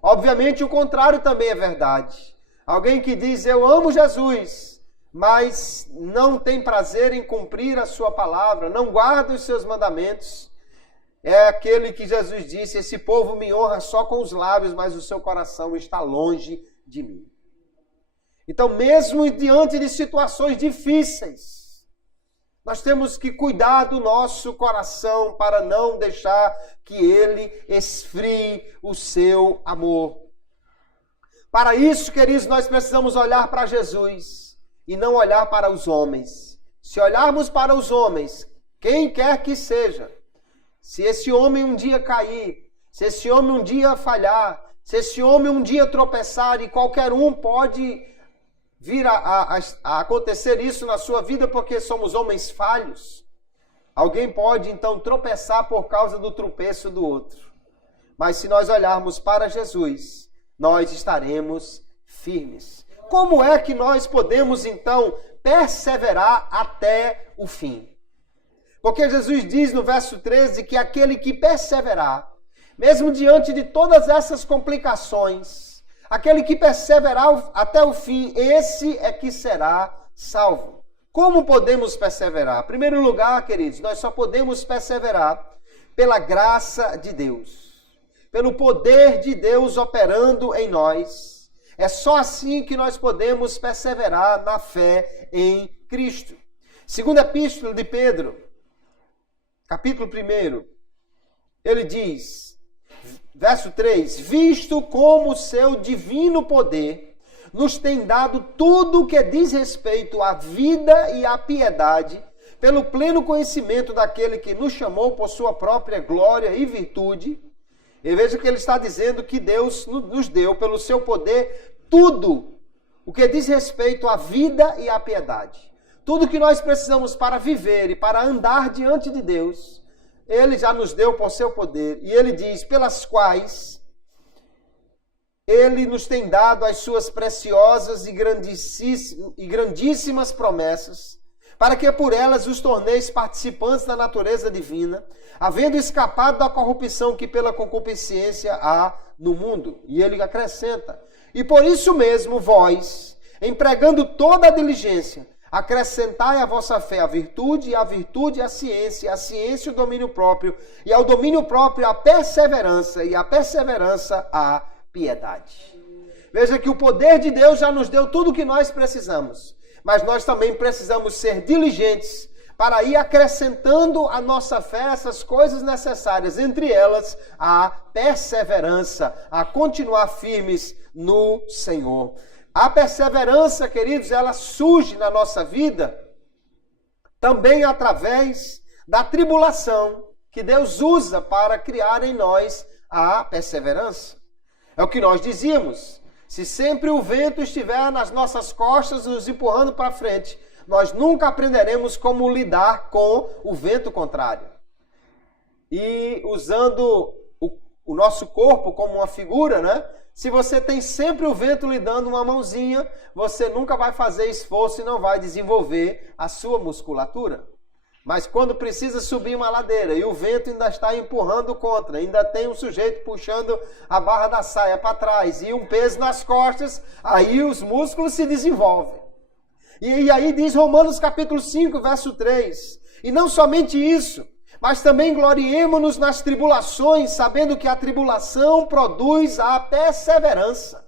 Obviamente o contrário também é verdade. Alguém que diz, eu amo Jesus, mas não tem prazer em cumprir a sua palavra, não guarda os seus mandamentos, é aquele que Jesus disse, esse povo me honra só com os lábios, mas o seu coração está longe de mim. Então, mesmo diante de situações difíceis, nós temos que cuidar do nosso coração para não deixar que ele esfrie o seu amor. Para isso, queridos, nós precisamos olhar para Jesus e não olhar para os homens. Se olharmos para os homens, quem quer que seja, se esse homem um dia cair, se esse homem um dia falhar, se esse homem um dia tropeçar, e qualquer um pode vir a acontecer isso na sua vida porque somos homens falhos. Alguém pode então tropeçar por causa do tropeço do outro. Mas se nós olharmos para Jesus, nós estaremos firmes. Como é que nós podemos então perseverar até o fim? Porque Jesus diz no verso 13 que aquele que perseverar, mesmo diante de todas essas complicações, aquele que perseverar até o fim, esse é que será salvo. Como podemos perseverar? Em primeiro lugar, queridos, nós só podemos perseverar pela graça de Deus, pelo poder de Deus operando em nós. É só assim que nós podemos perseverar na fé em Cristo. Segunda epístola de Pedro, capítulo 1, ele diz, verso 3, visto como o seu divino poder nos tem dado tudo o que diz respeito à vida e à piedade, pelo pleno conhecimento daquele que nos chamou por sua própria glória e virtude. E veja que ele está dizendo que Deus nos deu, pelo seu poder, tudo o que diz respeito à vida e à piedade. Tudo que nós precisamos para viver e para andar diante de Deus, ele já nos deu por seu poder. E ele diz, pelas quais ele nos tem dado as suas preciosas e grandíssimas promessas, para que por elas os torneis participantes da natureza divina, havendo escapado da corrupção que pela concupiscência há no mundo. E ele acrescenta: e por isso mesmo vós, empregando toda a diligência, acrescentai à vossa fé a virtude, e a virtude a ciência o domínio próprio, e ao domínio próprio a perseverança, e a perseverança a piedade. Veja que o poder de Deus já nos deu tudo o que nós precisamos, mas nós também precisamos ser diligentes para ir acrescentando à nossa fé essas coisas necessárias, entre elas a perseverança, a continuar firmes no Senhor. A perseverança, queridos, ela surge na nossa vida também através da tribulação que Deus usa para criar em nós a perseverança. É o que nós dizíamos: se sempre o vento estiver nas nossas costas nos empurrando para frente, nós nunca aprenderemos como lidar com o vento contrário. E usando o nosso corpo como uma figura, né? Se você tem sempre o vento lhe dando uma mãozinha, você nunca vai fazer esforço e não vai desenvolver a sua musculatura. Mas quando precisa subir uma ladeira e o vento ainda está empurrando contra, ainda tem um sujeito puxando a barra da saia para trás e um peso nas costas, aí os músculos se desenvolvem. E aí diz Romanos capítulo 5, verso 3, e não somente isso, mas também gloriemo-nos nas tribulações, sabendo que a tribulação produz a perseverança.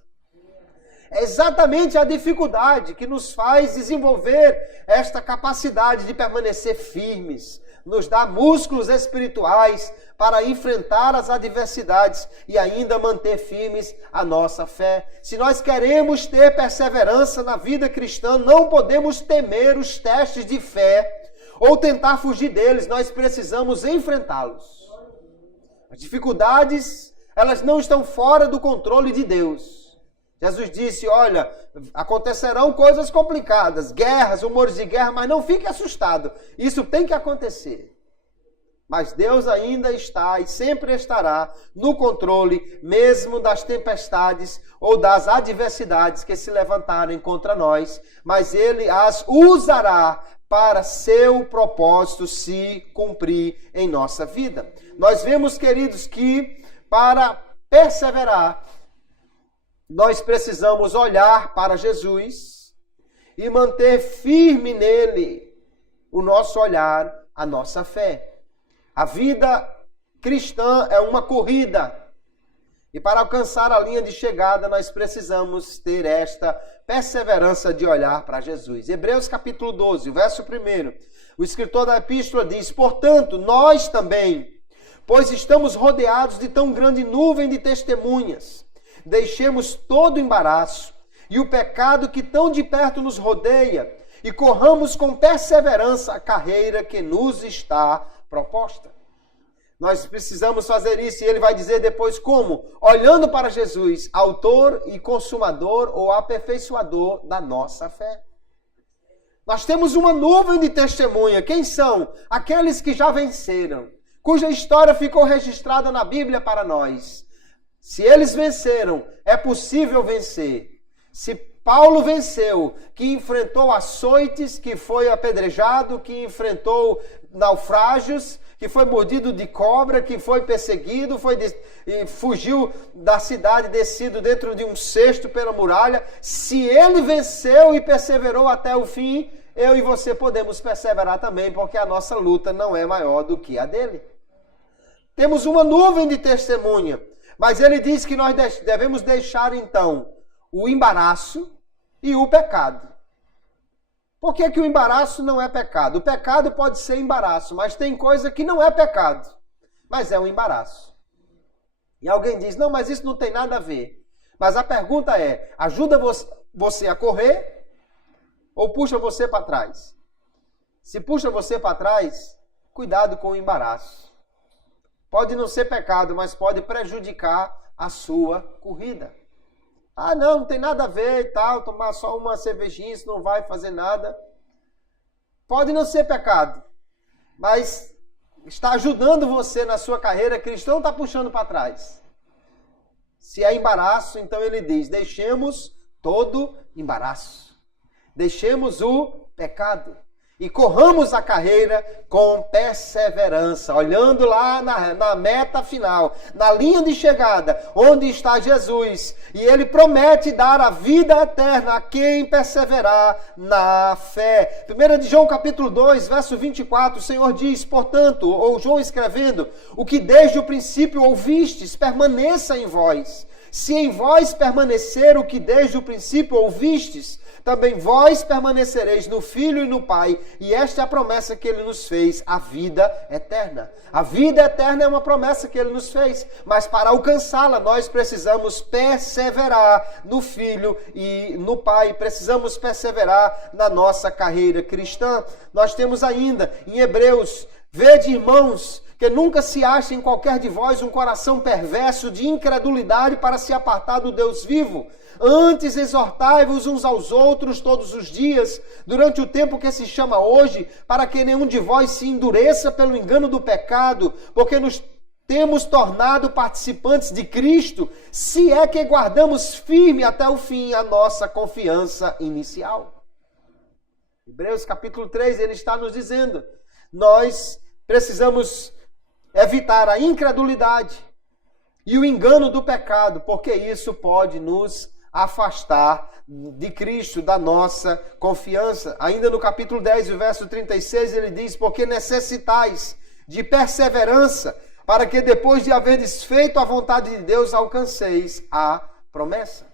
É exatamente a dificuldade que nos faz desenvolver esta capacidade de permanecer firmes, nos dá músculos espirituais para enfrentar as adversidades e ainda manter firmes a nossa fé. Se nós queremos ter perseverança na vida cristã, não podemos temer os testes de fé ou tentar fugir deles, nós precisamos enfrentá-los. As dificuldades, elas não estão fora do controle de Deus. Jesus disse, olha, acontecerão coisas complicadas, guerras, rumores de guerra, mas não fique assustado. Isso tem que acontecer. Mas Deus ainda está e sempre estará no controle, mesmo das tempestades ou das adversidades que se levantarem contra nós. Mas Ele as usará para seu propósito se cumprir em nossa vida. Nós vemos, queridos, que para perseverar, nós precisamos olhar para Jesus e manter firme nele o nosso olhar, a nossa fé. A vida cristã é uma corrida. E para alcançar a linha de chegada, nós precisamos ter esta perseverança de olhar para Jesus. Hebreus capítulo 12, o verso 1. O escritor da epístola diz, portanto, nós também, pois estamos rodeados de tão grande nuvem de testemunhas, deixemos todo o embaraço e o pecado que tão de perto nos rodeia e corramos com perseverança a carreira que nos está proposta. Nós precisamos fazer isso e ele vai dizer depois como? Olhando para Jesus, autor e consumador ou aperfeiçoador da nossa fé. Nós temos uma nuvem de testemunha. Quem são? Aqueles que já venceram, cuja história ficou registrada na Bíblia para nós. Se eles venceram, é possível vencer. Se Paulo venceu, que enfrentou açoites, que foi apedrejado, que enfrentou naufrágios, que foi mordido de cobra, que foi perseguido, e fugiu da cidade descido dentro de um cesto pela muralha. Se ele venceu e perseverou até o fim, eu e você podemos perseverar também, porque a nossa luta não é maior do que a dele. Temos uma nuvem de testemunha, mas ele diz que nós devemos deixar então o embaraço e o pecado. Por que o embaraço não é pecado? O pecado pode ser embaraço, mas tem coisa que não é pecado, mas é um embaraço. E alguém diz, não, mas isso não tem nada a ver. Mas a pergunta é, ajuda você a correr ou puxa você para trás? Se puxa você para trás, cuidado com o embaraço. Pode não ser pecado, mas pode prejudicar a sua corrida. Ah, não tem nada a ver e tal, tomar só uma cervejinha, isso não vai fazer nada. Pode não ser pecado, mas está ajudando você na sua carreira cristã ou está puxando para trás? Se é embaraço, então ele diz, deixemos todo embaraço. Deixemos o pecado. e corramos a carreira com perseverança, olhando lá na meta final, na linha de chegada, onde está Jesus. E ele promete dar a vida eterna a quem perseverar na fé. 1 de João capítulo 2, verso 24, o Senhor diz, portanto, ou João escrevendo, o que desde o princípio ouvistes, permaneça em vós. Se em vós permanecer o que desde o princípio ouvistes, também vós permanecereis no Filho e no Pai. E esta é a promessa que ele nos fez, a vida eterna. A vida eterna é uma promessa que ele nos fez. Mas para alcançá-la, nós precisamos perseverar no Filho e no Pai. Precisamos perseverar na nossa carreira cristã. Nós temos ainda em Hebreus, vede, irmãos, que nunca se ache em qualquer de vós um coração perverso de incredulidade para se apartar do Deus vivo. Antes exortai-vos uns aos outros todos os dias, durante o tempo que se chama hoje, para que nenhum de vós se endureça pelo engano do pecado, porque nos temos tornado participantes de Cristo, se é que guardamos firme até o fim a nossa confiança inicial. Hebreus capítulo 3, ele está nos dizendo, nós precisamos evitar a incredulidade e o engano do pecado, porque isso pode nos afastar de Cristo, da nossa confiança. Ainda no capítulo 10, o verso 36, ele diz, porque necessitais de perseverança, para que depois de haverdes feito a vontade de Deus, alcanceis a promessa.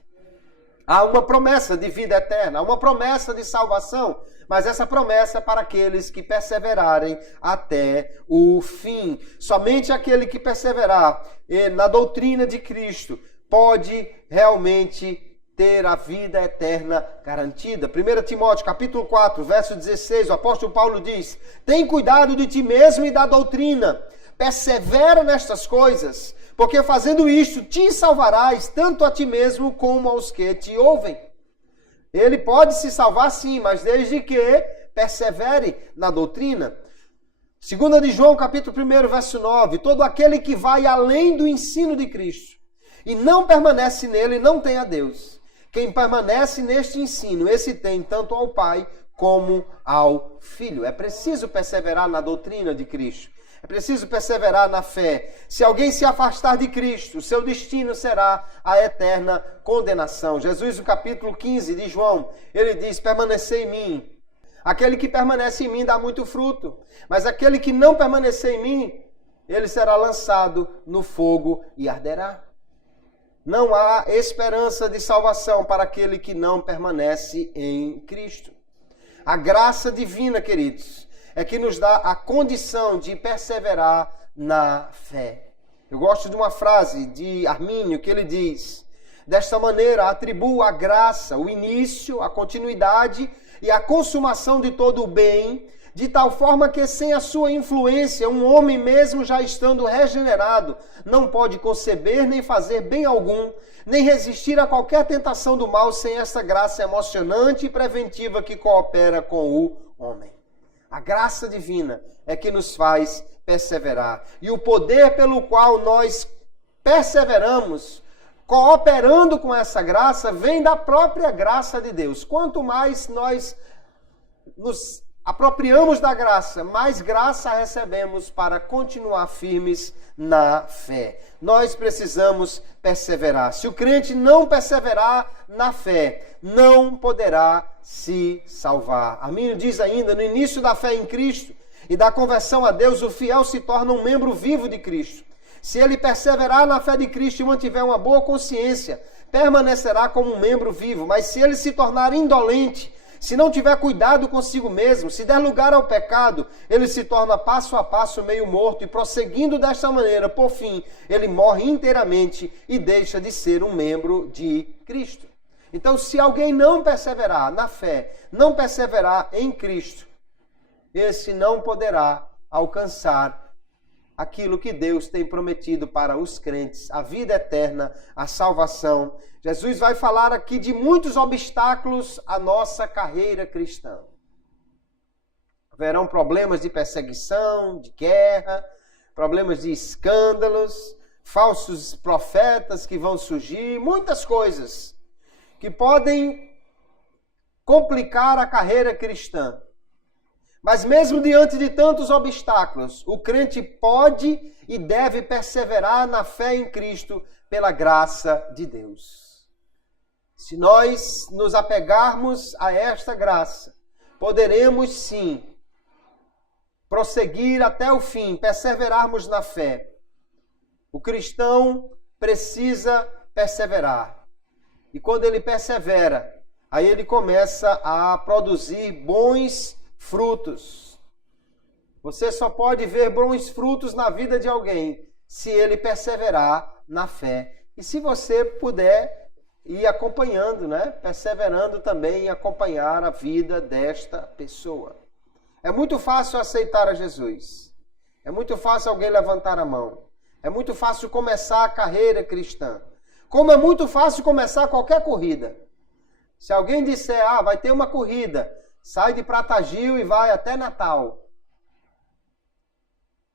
Há uma promessa de vida eterna, há uma promessa de salvação, mas essa promessa é para aqueles que perseverarem até o fim. Somente aquele que perseverar na doutrina de Cristo pode realmente ter a vida eterna garantida. 1 Timóteo capítulo 4, verso 16, o apóstolo Paulo diz, tem cuidado de ti mesmo e da doutrina, persevera nestas coisas, porque fazendo isto te salvarás, tanto a ti mesmo como aos que te ouvem. Ele pode se salvar sim, mas desde que persevere na doutrina. 2 de João capítulo 1, verso 9, todo aquele que vai além do ensino de Cristo e não permanece nele, não tem a Deus. Quem permanece neste ensino, esse tem tanto ao Pai como ao Filho. É preciso perseverar na doutrina de Cristo. É preciso perseverar na fé. Se alguém se afastar de Cristo, seu destino será a eterna condenação. Jesus, no capítulo 15 de João, ele diz, permanecer em mim. Aquele que permanece em mim dá muito fruto, mas aquele que não permanecer em mim, ele será lançado no fogo e arderá. Não há esperança de salvação para aquele que não permanece em Cristo. A graça divina, queridos, é que nos dá a condição de perseverar na fé. Eu gosto de uma frase de Armínio que ele diz, desta maneira atribuo a graça, o início, a continuidade e a consumação de todo o bem, de tal forma que sem a sua influência, um homem mesmo já estando regenerado, não pode conceber nem fazer bem algum, nem resistir a qualquer tentação do mal sem essa graça emocionante e preventiva que coopera com o homem. A graça divina é que nos faz perseverar. E o poder pelo qual nós perseveramos, cooperando com essa graça, vem da própria graça de Deus. Quanto mais nós nos apropriamos da graça, mais graça recebemos para continuar firmes na fé. Nós precisamos perseverar. Se o crente não perseverar na fé, não poderá se salvar. Armínio diz ainda, no início da fé em Cristo e da conversão a Deus, o fiel se torna um membro vivo de Cristo. Se ele perseverar na fé de Cristo e mantiver uma boa consciência, permanecerá como um membro vivo. Mas se ele se tornar indolente, se não tiver cuidado consigo mesmo, se der lugar ao pecado, ele se torna passo a passo meio morto e prosseguindo desta maneira, por fim, ele morre inteiramente e deixa de ser um membro de Cristo. Então, se alguém não perseverar na fé, não perseverar em Cristo, esse não poderá alcançar aquilo que Deus tem prometido para os crentes, a vida eterna, a salvação. Jesus vai falar aqui de muitos obstáculos à nossa carreira cristã. Haverão problemas de perseguição, de guerra, problemas de escândalos, falsos profetas que vão surgir, muitas coisas que podem complicar a carreira cristã. Mas mesmo diante de tantos obstáculos, o crente pode e deve perseverar na fé em Cristo pela graça de Deus. Se nós nos apegarmos a esta graça, poderemos sim prosseguir até o fim, perseverarmos na fé. O cristão precisa perseverar. E quando ele persevera, aí ele começa a produzir bons frutos. Você só pode ver bons frutos na vida de alguém se ele perseverar na fé. E se você puder ir acompanhando, né? Perseverando também em acompanhar a vida desta pessoa. É muito fácil aceitar a Jesus. É muito fácil alguém levantar a mão. É muito fácil começar a carreira cristã. Como é muito fácil começar qualquer corrida. Se alguém disser, vai ter uma corrida, sai de Pratagil e vai até Natal.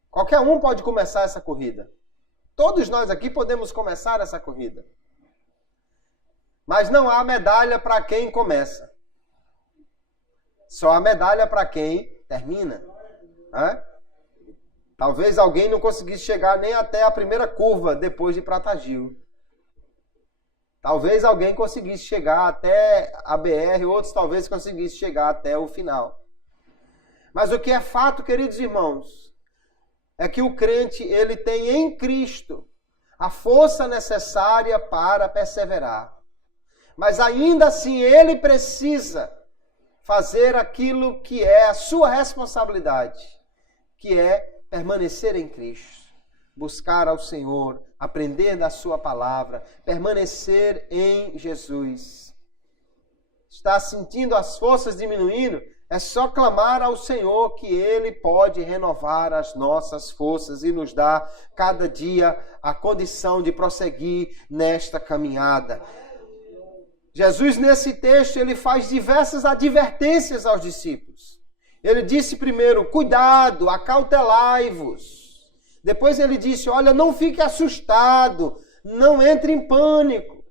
Qualquer um pode começar essa corrida. Todos nós aqui podemos começar essa corrida. Mas não há medalha para quem começa. Só há medalha para quem termina. Talvez alguém não conseguisse chegar nem até a primeira curva depois de Pratagil. Talvez alguém conseguisse chegar até a BR, outros talvez conseguissem chegar até o final. Mas o que é fato, queridos irmãos, é que o crente, ele tem em Cristo a força necessária para perseverar. Mas ainda assim ele precisa fazer aquilo que é a sua responsabilidade, que é permanecer em Cristo. Buscar ao Senhor, aprender da sua palavra, permanecer em Jesus. Está sentindo as forças diminuindo? É só clamar ao Senhor que Ele pode renovar as nossas forças e nos dar cada dia a condição de prosseguir nesta caminhada. Jesus, nesse texto, ele faz diversas advertências aos discípulos. Ele disse primeiro, cuidado, acautelai-vos. Depois ele disse, olha, não fique assustado, não entre em pânico.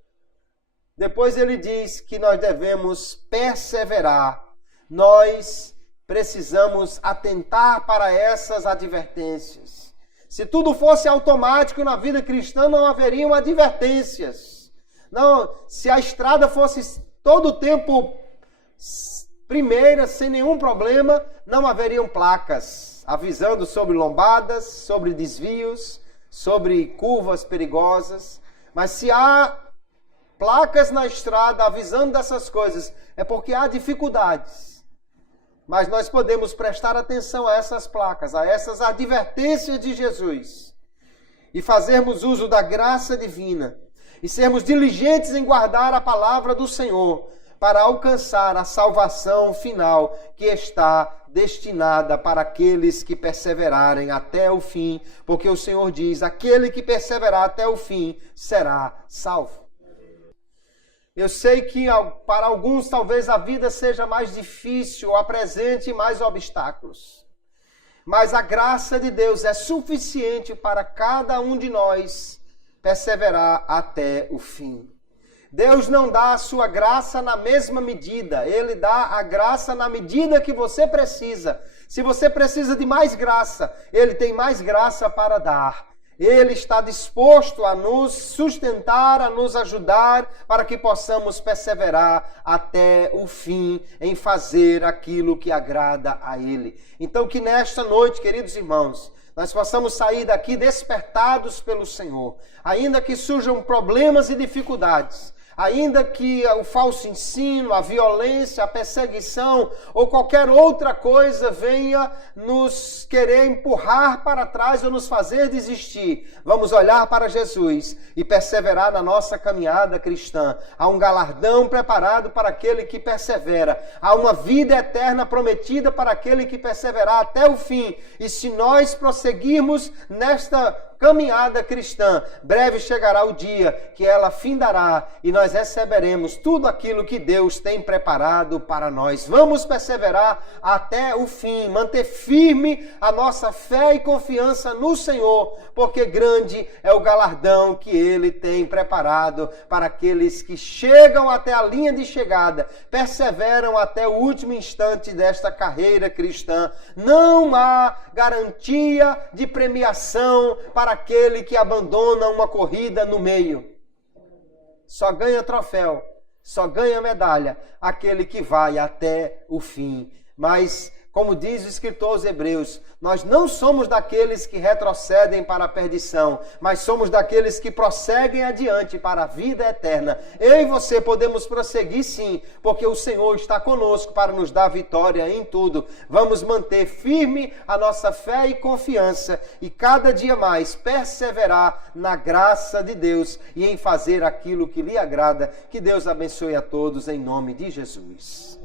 Depois ele diz que nós devemos perseverar. Nós precisamos atentar para essas advertências. Se tudo fosse automático na vida cristã, não haveriam advertências. Não, se a estrada fosse todo o tempo primeira, sem nenhum problema, não haveriam placas avisando sobre lombadas, sobre desvios, sobre curvas perigosas. Mas se há placas na estrada avisando dessas coisas, é porque há dificuldades. Mas nós podemos prestar atenção a essas placas, a essas advertências de Jesus e fazermos uso da graça divina e sermos diligentes em guardar a palavra do Senhor para alcançar a salvação final que está destinada para aqueles que perseverarem até o fim, porque o Senhor diz, aquele que perseverar até o fim será salvo. Eu sei que para alguns talvez a vida seja mais difícil, apresente mais obstáculos. Mas a graça de Deus é suficiente para cada um de nós perseverar até o fim. Deus não dá a sua graça na mesma medida. Ele dá a graça na medida que você precisa. Se você precisa de mais graça, Ele tem mais graça para dar. Ele está disposto a nos sustentar, a nos ajudar, para que possamos perseverar até o fim em fazer aquilo que agrada a Ele. Então que nesta noite, queridos irmãos, nós possamos sair daqui despertados pelo Senhor. Ainda que surjam problemas e dificuldades, ainda que o falso ensino, a violência, a perseguição ou qualquer outra coisa venha nos querer empurrar para trás ou nos fazer desistir, vamos olhar para Jesus e perseverar na nossa caminhada cristã. Há um galardão preparado para aquele que persevera. Há uma vida eterna prometida para aquele que perseverar até o fim. E se nós prosseguirmos nesta caminhada cristã, breve chegará o dia que ela findará e nós receberemos tudo aquilo que Deus tem preparado para nós. Vamos perseverar até o fim, manter firme a nossa fé e confiança no Senhor, porque grande é o galardão que Ele tem preparado para aqueles que chegam até a linha de chegada, perseveram até o último instante desta carreira cristã. Não há garantia de premiação para aquele que abandona uma corrida no meio. Só ganha troféu, só ganha medalha aquele que vai até o fim. Mas, como diz o escritor aos Hebreus, nós não somos daqueles que retrocedem para a perdição, mas somos daqueles que prosseguem adiante para a vida eterna. Eu e você podemos prosseguir sim, porque o Senhor está conosco para nos dar vitória em tudo. Vamos manter firme a nossa fé e confiança e cada dia mais perseverar na graça de Deus e em fazer aquilo que lhe agrada. Que Deus abençoe a todos em nome de Jesus.